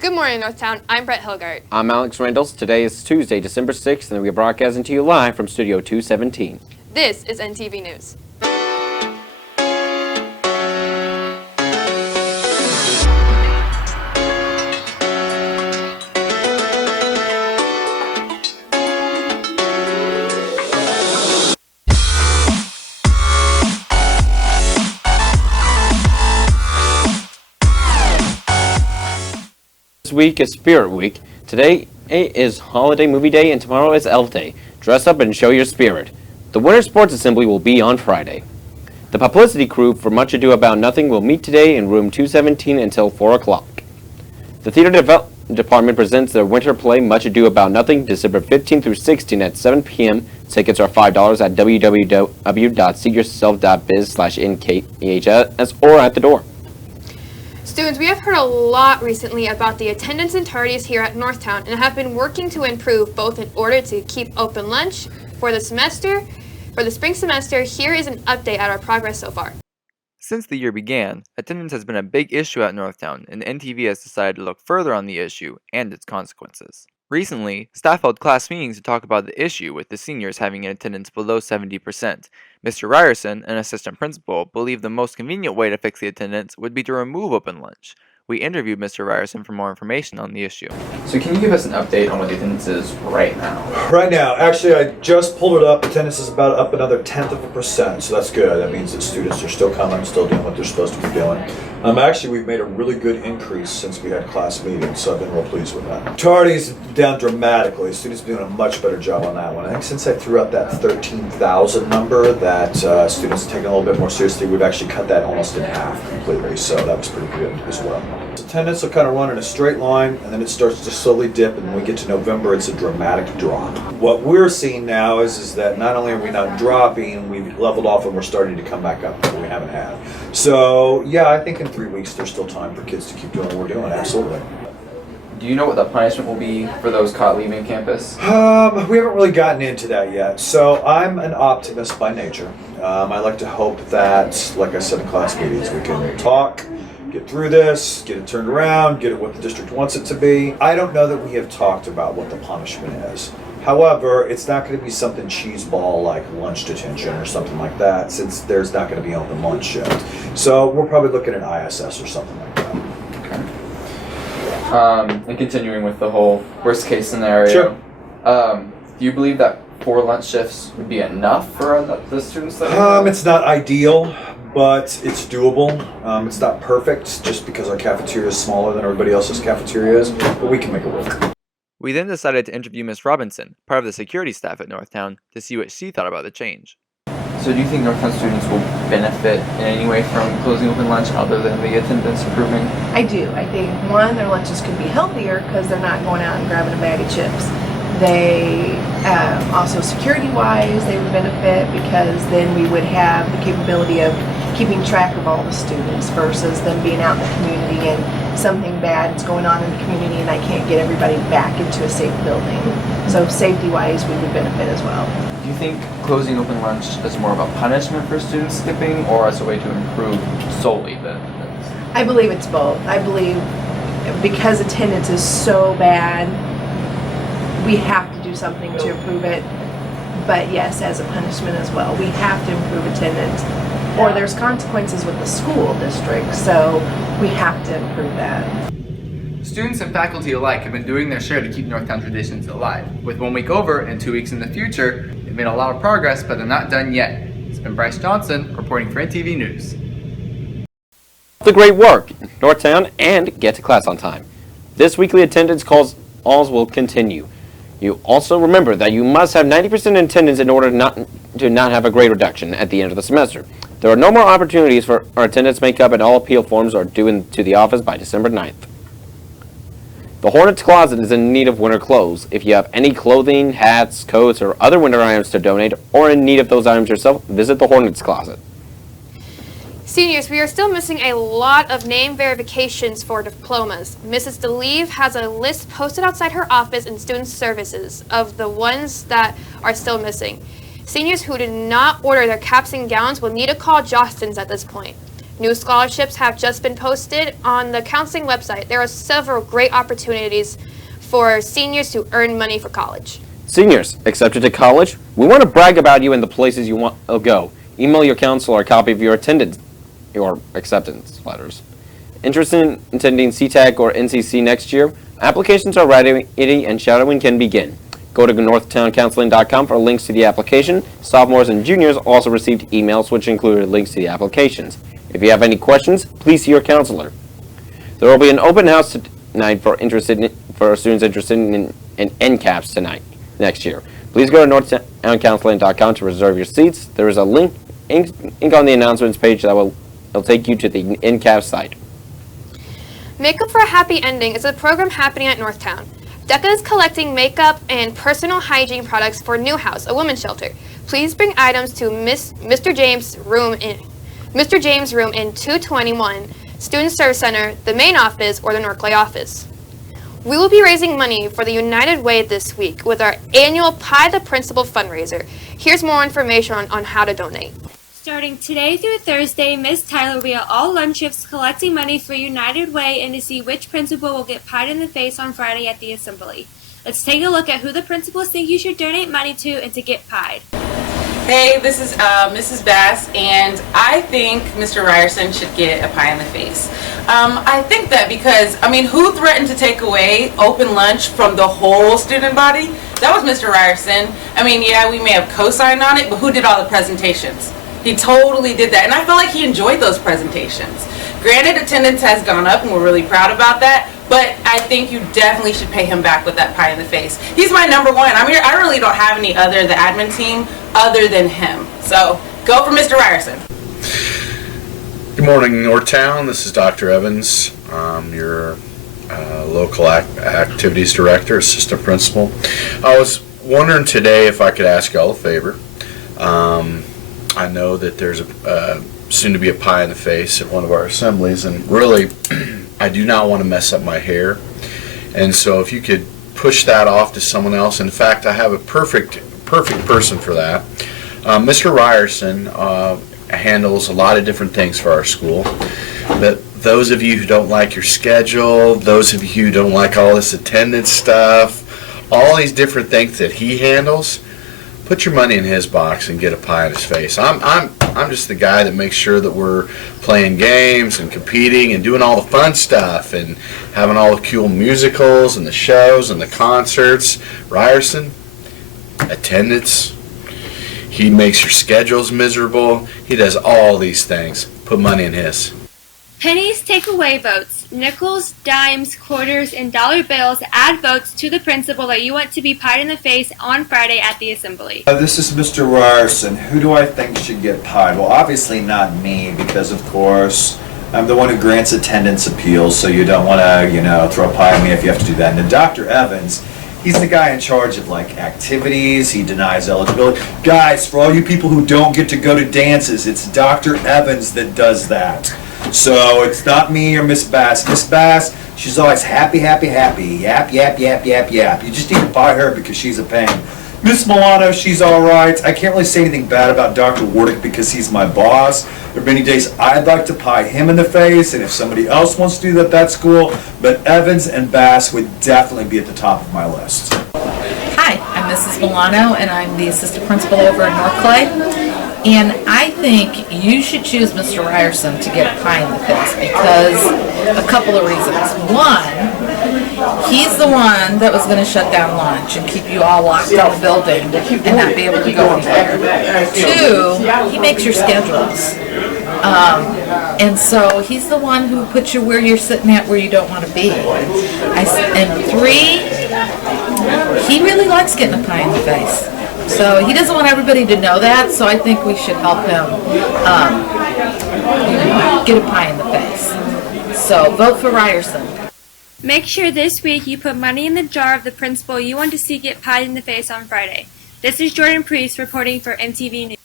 Good morning, Northtown. I'm Brett Hilgart. I'm Alex Randalls. Today is Tuesday, December 6th, and we are broadcasting to you live from Studio 217. This is Ntv News. This week is Spirit Week. Today is Holiday Movie Day, and tomorrow is Elf Day. Dress up and show your spirit. The Winter Sports Assembly will be on Friday. The publicity crew for Much Ado About Nothing will meet today in room 217 until 4 o'clock. The Theater Department presents their winter play Much Ado About Nothing December 15 through 16 at 7 p.m. Tickets are $5 at www.seatyourself.biz/NKEHS or at the door. Students, we have heard a lot recently about the attendance and tardies here at Northtown and have been working to improve both in order to keep open lunch for the semester. For the spring semester, here is an update at our progress so far. Since the year began, attendance has been a big issue at Northtown, and Ntv has decided to look further on the issue and its consequences. Recently, staff held class meetings to talk about the issue with the seniors having an attendance below 70%. Mr. Ryerson, an assistant principal, believed the most convenient way to fix the attendance would be to remove open lunch. We interviewed Mr. Ryerson for more information on the issue. So can you give us an update on what the attendance is right now? Right now, actually, I just pulled it up. Attendance is about up another 1/10%, so that's good. That means that students are still coming, still doing what they're supposed to be doing. Actually, we've made a really good increase since we had class meetings, so I've been real pleased with that. Tardies down dramatically. Students are doing a much better job on that one. I think since I threw out that 13,000 number that students are taking a little bit more seriously, we've actually cut that almost in half completely, so that was pretty good as well. Attendance will kind of run in a straight line, and then it starts to slowly dip, and when we get to November, it's a dramatic drop. What we're seeing now is that not only are we not dropping, we've leveled off and we're starting to come back up, but we haven't had. So, yeah, I think in 3 weeks there's still time for kids to keep doing what we're doing, absolutely. Do you know what the punishment will be for those caught leaving campus? We haven't really gotten into that yet. So I'm an optimist by nature. I like to hope that, like I said in class meetings, we can talk, get through this, get it turned around, get it what the district wants it to be. I don't know that we have talked about what the punishment is. However, it's not going to be something cheeseball like lunch detention or something like that, since there's not going to be open lunch yet. So we're probably looking at ISS or something like that. Okay. And continuing with the whole worst case scenario. Sure. Do you believe that 4 lunch shifts would be enough for the students that It's not ideal, but it's doable. It's not perfect just because our cafeteria is smaller than everybody else's cafeteria is, but we can make it work. We then decided to interview Ms. Robinson, part of the security staff at Northtown, to see what she thought about the change. So do you think Northtown students will benefit in any way from closing open lunch other than the attendance improving? I do. I think, one, their lunches could be healthier because they're not going out and grabbing a bag of chips. They, also security-wise, they would benefit because then we would have the capability of keeping track of all the students versus them being out in the community and something bad is going on in the community and I can't get everybody back into a safe building. So safety-wise, we would benefit as well. Do you think closing open lunch is more of a punishment for students skipping or as a way to improve solely the attendance? I believe it's both. I believe because attendance is so bad, we have to do something to improve it. But yes, as a punishment as well, we have to improve attendance or there's consequences with the school district, so we have to improve that. Students and faculty alike have been doing their share to keep Northtown traditions alive. With 1 week over and 2 weeks in the future, they've made a lot of progress, but they're not done yet. It's been Bryce Johnson reporting for Ntv News. The great work, Northtown, and get to class on time. This weekly attendance calls will continue. You also remember that you must have 90% attendance in order not have a grade reduction at the end of the semester. There are no more opportunities for our attendance makeup, and all appeal forms are due to the office by December 9th. The Hornets Closet is in need of winter clothes. If you have any clothing, hats, coats, or other winter items to donate, or in need of those items yourself, visit the Hornets Closet. Seniors, we are still missing a lot of name verifications for diplomas. Mrs. DeLeve has a list posted outside her office in Student Services of the ones that are still missing. Seniors who did not order their caps and gowns will need to call Jostens at this point. New scholarships have just been posted on the counseling website. There are several great opportunities for seniors to earn money for college. Seniors accepted to college, we want to brag about you and the places you want to go. Email your counselor a copy of your acceptance letters. Interested in attending CTAC or NCC next year? Applications are ready and shadowing can begin. Go to northtowncounseling.com for links to the application. Sophomores and juniors also received emails which included links to the applications. If you have any questions, please see your counselor. There will be an open house tonight for students interested in NCAPS next year. Please go to northtowncounseling.com to reserve your seats. There is a link on the announcements page that will take you to the NCAPS site. Makeup for a Happy Ending is a program happening at Northtown. DECA is collecting makeup and personal hygiene products for New House, a women's shelter. Please bring items to Mr. James' room in 221 Student Service Center, the main office, or the Norclay office. We will be raising money for the United Way this week with our annual Pie the Principal fundraiser. Here's more information on how to donate. Starting today through Thursday, Ms. Tyler will be at all lunch shifts collecting money for United Way and to see which principal will get pied in the face on Friday at the assembly. Let's take a look at who the principals think you should donate money to and to get pied. Hey, this is Mrs. Bass, and I think Mr. Ryerson should get a pie in the face. I think that because, who threatened to take away open lunch from the whole student body? That was Mr. Ryerson. Yeah, we may have co-signed on it, but who did all the presentations? He totally did that, and I feel like he enjoyed those presentations. Granted, attendance has gone up, and we're really proud about that, but I think you definitely should pay him back with that pie in the face. He's my number one. I really don't have any other, the admin team, other than him. So, go for Mr. Ryerson. Good morning, Northtown. This is Dr. Evans. I'm your local activities director, assistant principal. I was wondering today if I could ask y'all a favor. I know that there's soon to be a pie in the face at one of our assemblies, and really I do not want to mess up my hair, and so if you could push that off to someone else. In fact, I have a perfect person for that. Mr. Ryerson handles a lot of different things for our school, but those of you who don't like your schedule, those of you who don't like all this attendance stuff, all these different things that he handles, put your money in his box and get a pie in his face. I'm just the guy that makes sure that we're playing games and competing and doing all the fun stuff and having all the cool musicals and the shows and the concerts. Ryerson, attendance. He makes your schedules miserable. He does all these things. Put money in his. Pennies take away votes. Nickels, dimes, quarters, and dollar bills add votes to the principal that you want to be pied in the face on Friday at the assembly. This is Mr. Ryerson. Who do I think should get pied? Well, obviously not me, because of course I'm the one who grants attendance appeals, so you don't want to, throw a pie at me if you have to do that. And then Dr. Evans, he's the guy in charge of activities. He denies eligibility. Guys, for all you people who don't get to go to dances, it's Dr. Evans that does that. So it's not me or Miss Bass. Miss Bass, she's always happy, happy, happy. Yap, yap, yap, yap, yap. You just need to buy her because she's a pain. Miss Milano, she's all right. I can't really say anything bad about Dr. Wardick because he's my boss. There are many days I'd like to pie him in the face, and if somebody else wants to do that, that's cool. But Evans and Bass would definitely be at the top of my list. Hi, I'm Mrs. Milano, and I'm the assistant principal over at Norclay. And I think you should choose Mr. Ryerson to get a pie in the face because a couple of reasons. One, he's the one that was going to shut down lunch and keep you all locked in the building and not be able to go anywhere. Two, he makes your schedules. And so he's the one who puts you where you're sitting at where you don't want to be. And three, he really likes getting a pie in the face. So he doesn't want everybody to know that, so I think we should help him get a pie in the face. So vote for Ryerson. Make sure this week you put money in the jar of the principal you want to see get pied in the face on Friday. This is Jordan Priest reporting for Ntv News.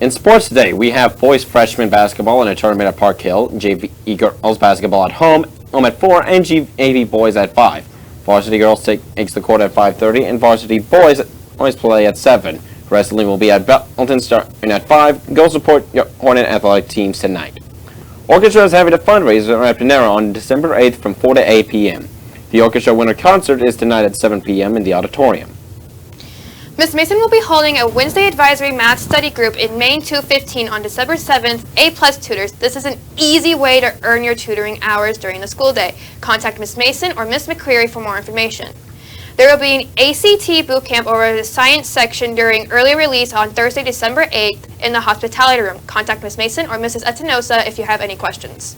In sports today, we have boys freshman basketball in a tournament at Park Hill, JV girls basketball at home at 4, and JV boys at 5. Varsity girls takes the court at 5:30, and varsity boys play at 7. Wrestling will be at Belton starting at 5. Go support your Hornet athletic teams tonight. Orchestra is having a fundraiser at Panera on December 8th from 4 to 8 p.m. The orchestra winter concert is tonight at 7 p.m. in the auditorium. Ms. Mason will be holding a Wednesday advisory math study group in Main 215 on December 7th. A+ tutors. This is an easy way to earn your tutoring hours during the school day. Contact Ms. Mason or Ms. McCreary for more information. There will be an ACT boot camp over the science section during early release on Thursday, December 8th in the hospitality room. Contact Ms. Mason or Mrs. Etinosa if you have any questions.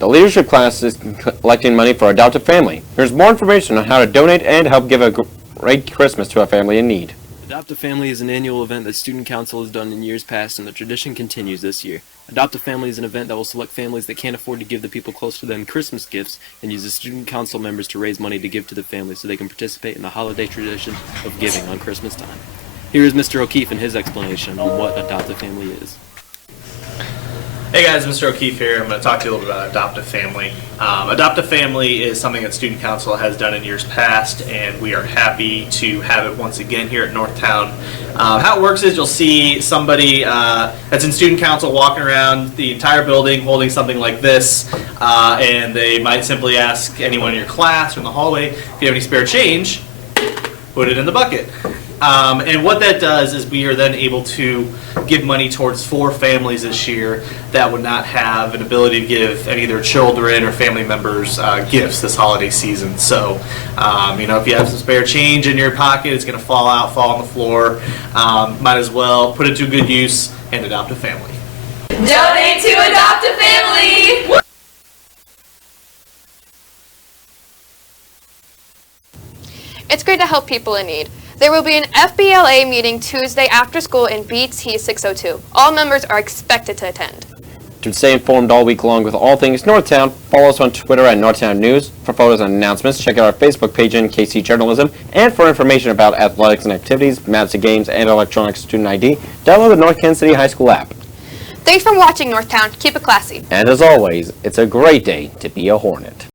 The leadership class is collecting money for adoptive family. There's more information on how to donate and help give a great Christmas to a family in need. Adopt a Family is an annual event that Student Council has done in years past, and the tradition continues this year. Adopt a Family is an event that will select families that can't afford to give the people close to them Christmas gifts and uses Student Council members to raise money to give to the families so they can participate in the holiday tradition of giving on Christmas time. Here is Mr. O'Keefe and his explanation on what Adopt a Family is. Hey guys, Mr. O'Keefe here. I'm going to talk to you a little bit about Adopt a Family. Adopt a Family is something that Student Council has done in years past, and we are happy to have it once again here at Northtown. How it works is you'll see somebody that's in Student Council walking around the entire building holding something like this, and they might simply ask anyone in your class or in the hallway, if you have any spare change, put it in the bucket. And what that does is we are then able to give money towards 4 families this year that would not have an ability to give any of their children or family members gifts this holiday season. So, if you have some spare change in your pocket, it's going to fall on the floor. Might as well put it to good use and adopt a family. Donate to Adopt a Family! It's great to help people in need. There will be an FBLA meeting Tuesday after school in BT 602. All members are expected to attend. To stay informed all week long with all things Northtown, follow us on Twitter at Northtown News. For photos and announcements, check out our Facebook page NKC Journalism. And for information about athletics and activities, maps and games, and electronic student ID, download the North Kansas City High School app. Thanks for watching, Northtown. Keep it classy. And as always, it's a great day to be a Hornet.